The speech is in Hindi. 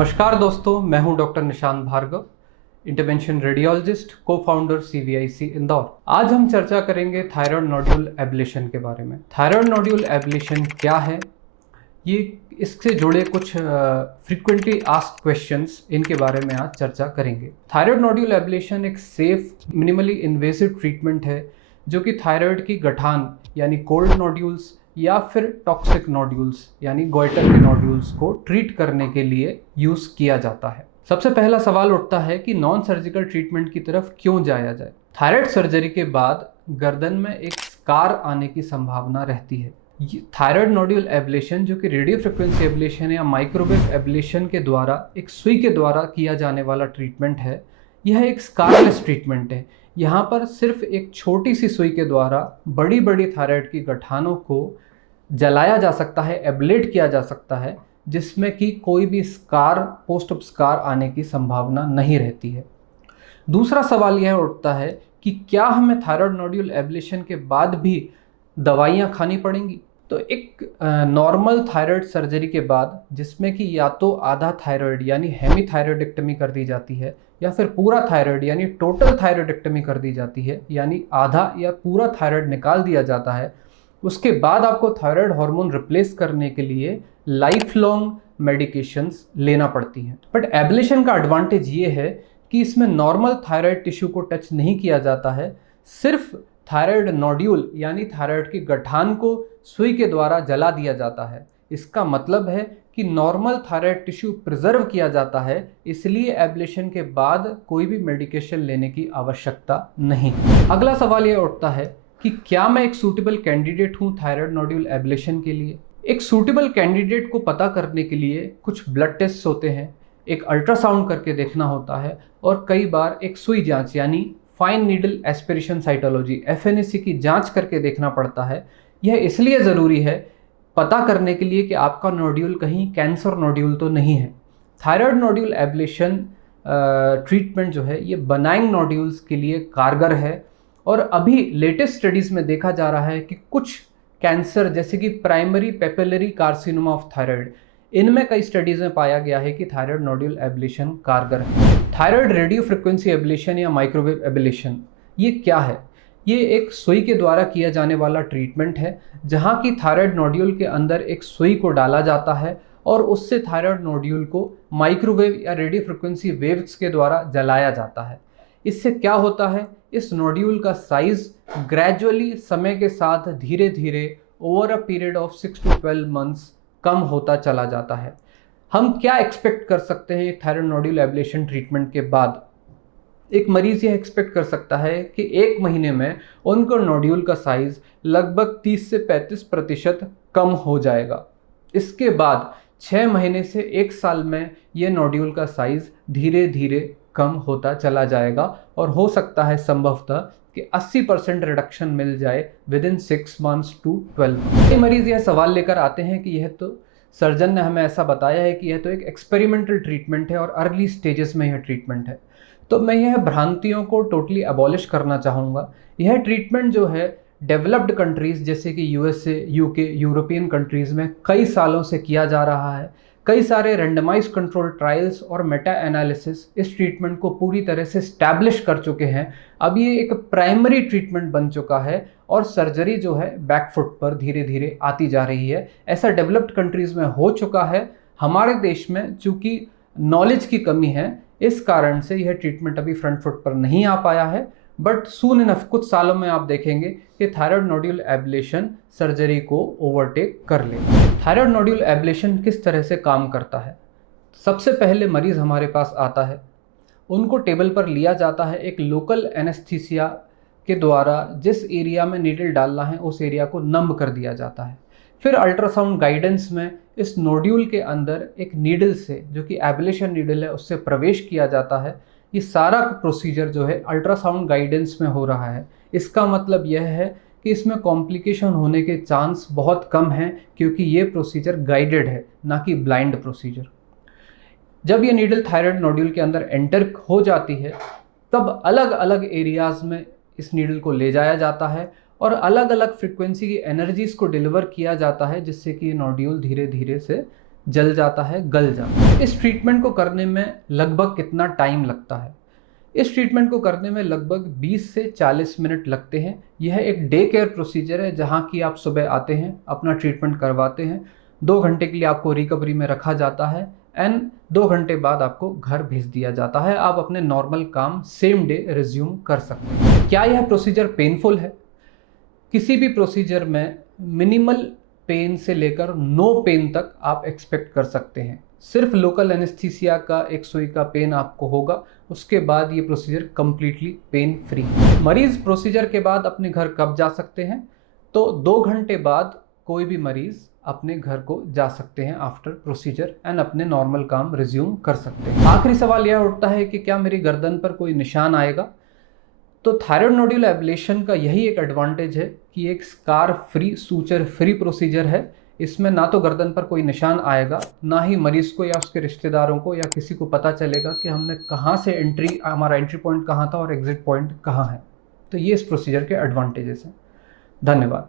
नमस्कार दोस्तों, मैं हूं doctor Nishant Bhargav, intervention radiologist, cofounder CVIC Indore. आज हम चर्चा करेंगे थायराइड नोड्यूल एब्लेशन के बारे में। थायराइड नोड्यूल एब्लेशन क्या है, ये इससे जुड़े कुछ फ्रीक्वेंटली आस्क्ड क्वेश्चंस, इनके बारे में आज चर्चा करेंगे। थायराइड नोड्यूल एब्लेशन एक सेफ, मिनिमली इन्वेसिव ट्रीटमेंट है जो कि थायराइड की गठान यानी कोल्ड नोड्यूल्स या फिर टॉक्सिक नोड्यूल्स यानी गोइटर के नोड्यूल्स को ट्रीट करने के लिए यूज़ किया जाता है। सबसे पहला सवाल उठता है कि नॉन सर्जिकल ट्रीटमेंट की तरफ क्यों जाया जाए। थायराइड सर्जरी के बाद गर्दन में एक स्कार आने की संभावना रहती है। थायराइड नोड्यूल एब्लेशन, जो कि रेडियो फ्रिक्वेंसी एब्लेशन या माइक्रोवेव एब्लेशन के द्वारा एक सुई के द्वारा किया जाने वाला ट्रीटमेंट है, यह एक स्कारलेस ट्रीटमेंट है। यहाँ पर सिर्फ एक छोटी सी सुई के द्वारा बड़ी बड़ी थायराइड की गठानों को जलाया जा सकता है, एब्लेट किया जा सकता है, जिसमें कि कोई भी स्कार, पोस्ट ऑप स्कार आने की संभावना नहीं रहती है। दूसरा सवाल यह उठता है कि क्या हमें थायराइड नोड्यूल एब्लेशन के बाद भी दवाइयाँ खानी पड़ेंगी। तो एक नॉर्मल थायराइड सर्जरी के बाद, जिसमें कि या तो आधा थायराइड यानी हेमीथायरॉयडेक्टमी कर दी जाती है या फिर पूरा थायराइड यानी टोटल थायरॉयडेक्टमी कर दी जाती है, यानी आधा या पूरा थायराइड निकाल दिया जाता है, उसके बाद आपको थायराइड हार्मोन रिप्लेस करने के लिए लाइफ लॉन्ग मेडिकेशंस लेना पड़ती हैं। बट एब्लेशन का एडवांटेज ये है कि इसमें नॉर्मल थायराइड टिश्यू को टच नहीं किया जाता है, सिर्फ थायराइड नोड्यूल यानी थायराइड की गठान को सुई के द्वारा जला दिया जाता है। इसका मतलब है कि नॉर्मल थायराइड टिश्यू प्रिजर्व किया जाता है, इसलिए एब्लेशन के बाद कोई भी मेडिकेशन लेने की आवश्यकता नहीं। अगला सवाल यह उठता है कि क्या मैं एक सूटेबल कैंडिडेट हूँ थायराइड नोड्यूल एब्लेशन के लिए। एक सूटेबल कैंडिडेट को पता करने के लिए कुछ ब्लड टेस्ट होते हैं, एक अल्ट्रासाउंड करके देखना होता है, और कई बार एक सुई जांच यानी fine needle aspiration cytology FNAC की जांच करके देखना पड़ता है। यह इसलिए ज़रूरी है पता करने के लिए कि आपका नोड्यूल कहीं कैंसर नोड्यूल तो नहीं है। थायराइड नोड्यूल एब्लेशन ट्रीटमेंट जो है ये बनाइंग नोड्यूल्स के लिए कारगर है, और अभी लेटेस्ट स्टडीज़ में देखा जा रहा है कि कुछ कैंसर जैसे कि primary papillary carcinoma of thyroid, इनमें कई स्टडीज़ में पाया गया है कि थायराइड नोड्यूल एब्लेशन कारगर है। थायराइड रेडियो फ्रिक्वेंसी एब्लेशन या माइक्रोवेव एब्लेशन, ये क्या है? ये एक सुई के द्वारा किया जाने वाला ट्रीटमेंट है, जहाँ की थायराइड नोड्यूल के अंदर एक सुई को डाला जाता है और उससे थायराइड नोड्यूल को माइक्रोवेव या रेडियो फ्रिक्वेंसी वेव्स के द्वारा जलाया जाता है। इससे क्या होता है, इस नोड्यूल का साइज ग्रेजुअली समय के साथ धीरे धीरे over a period of 6 to 12 months कम होता चला जाता है। हम क्या एक्सपेक्ट कर सकते हैं थायराइड नोड्यूल एब्लेशन ट्रीटमेंट के बाद? एक मरीज़ यह एक्सपेक्ट कर सकता है कि 1 महीने में उनको नोड्यूल का साइज लगभग 30 से 35% कम हो जाएगा। इसके बाद 6 महीने से 1 साल में यह नोड्यूल का साइज धीरे धीरे कम होता चला जाएगा, और हो सकता है संभवतः कि 80% रिडक्शन मिल जाए with in 6 months to 12 months। मरीज़ यह सवाल लेकर आते हैं कि यह तो सर्जन ने हमें ऐसा बताया है कि यह तो एक एक्सपेरिमेंटल ट्रीटमेंट है और अर्ली स्टेजेस में यह ट्रीटमेंट है। तो मैं यह भ्रांतियों को टोटली अबॉलिश करना चाहूँगा। यह ट्रीटमेंट जो है डेवलप्ड कंट्रीज़ जैसे कि USA, UK, यूरोपियन कंट्रीज़ में कई सालों से किया जा रहा है। कई सारे रेंडमाइज कंट्रोल ट्रायल्स और मेटा एनालिसिस इस ट्रीटमेंट को पूरी तरह से स्टैब्लिश कर चुके हैं। अब ये एक प्राइमरी ट्रीटमेंट बन चुका है और सर्जरी जो है बैकफुट पर धीरे धीरे आती जा रही है। ऐसा डेवलप्ड कंट्रीज़ में हो चुका है। हमारे देश में चूँकि नॉलेज की कमी है, इस कारण से यह ट्रीटमेंट अभी फ्रंट फुट पर नहीं आ पाया है, बट सून इनफ कुछ सालों में आप देखेंगे कि थायराइड नोड्यूल एब्लेशन सर्जरी को ओवरटेक कर ले। थायराइड नोड्यूल एब्लेशन किस तरह से काम करता है? सबसे पहले मरीज़ हमारे पास आता है, उनको टेबल पर लिया जाता है, एक लोकल एनेस्थीसिया के द्वारा जिस एरिया में नीडल डालना है उस एरिया को नंब कर दिया जाता है। फिर अल्ट्रासाउंड गाइडेंस में इस नोड्यूल के अंदर एक नीडल से, जो कि एब्लेशन नीडल है, उससे प्रवेश किया जाता है। ये सारा प्रोसीजर जो है अल्ट्रासाउंड गाइडेंस में हो रहा है। इसका मतलब यह है कि इसमें कॉम्प्लिकेशन होने के चांस बहुत कम हैं, क्योंकि ये प्रोसीजर गाइडेड है, ना कि ब्लाइंड प्रोसीजर। जब ये नीडल थायराइड नोड्यूल के अंदर एंटर हो जाती है, तब अलग अलग एरियाज़ में इस नीडल को ले जाया जाता है और अलग अलग फ्रिक्वेंसी की एनर्जीज़ को डिलीवर किया जाता है, जिससे कि ये नोड्यूल धीरे धीरे से जल जाता है, गल जाता है। इस ट्रीटमेंट को करने में लगभग कितना टाइम लगता है? इस ट्रीटमेंट को करने में लगभग 20 से 40 मिनट लगते हैं। यह एक डे केयर प्रोसीजर है जहां कि आप सुबह आते हैं, अपना ट्रीटमेंट करवाते हैं, 2 घंटे के लिए आपको रिकवरी में रखा जाता है एंड 2 घंटे बाद आपको घर भेज दिया जाता है। आप अपने नॉर्मल काम सेम डे रिज्यूम कर सकते हैं। क्या यह प्रोसीजर पेनफुल है? किसी भी प्रोसीजर में मिनिमल पेन से लेकर नो पेन तक आप एक्सपेक्ट कर सकते हैं। सिर्फ लोकल एनेस्थीसिया का एक सुई का पेन आपको होगा, उसके बाद ये प्रोसीजर कम्प्लीटली पेन फ्री। मरीज प्रोसीजर के बाद अपने घर कब जा सकते हैं? तो 2 घंटे बाद कोई भी मरीज अपने घर को जा सकते हैं आफ्टर प्रोसीजर एंड अपने नॉर्मल काम रिज्यूम कर सकते हैं। आखिरी सवाल यह उठता है कि क्या मेरी गर्दन पर कोई निशान आएगा? तो थायराइड नोड्यूल एब्लेशन का यही एक एडवांटेज है कि एक scar free, suture free procedure है। इसमें ना तो गर्दन पर कोई निशान आएगा, ना ही मरीज को या उसके रिश्तेदारों को या किसी को पता चलेगा कि हमने कहाँ से हमारा एंट्री पॉइंट कहाँ था और एग्जिट पॉइंट कहाँ है। तो ये इस प्रोसीजर के एडवांटेजेस हैं। धन्यवाद।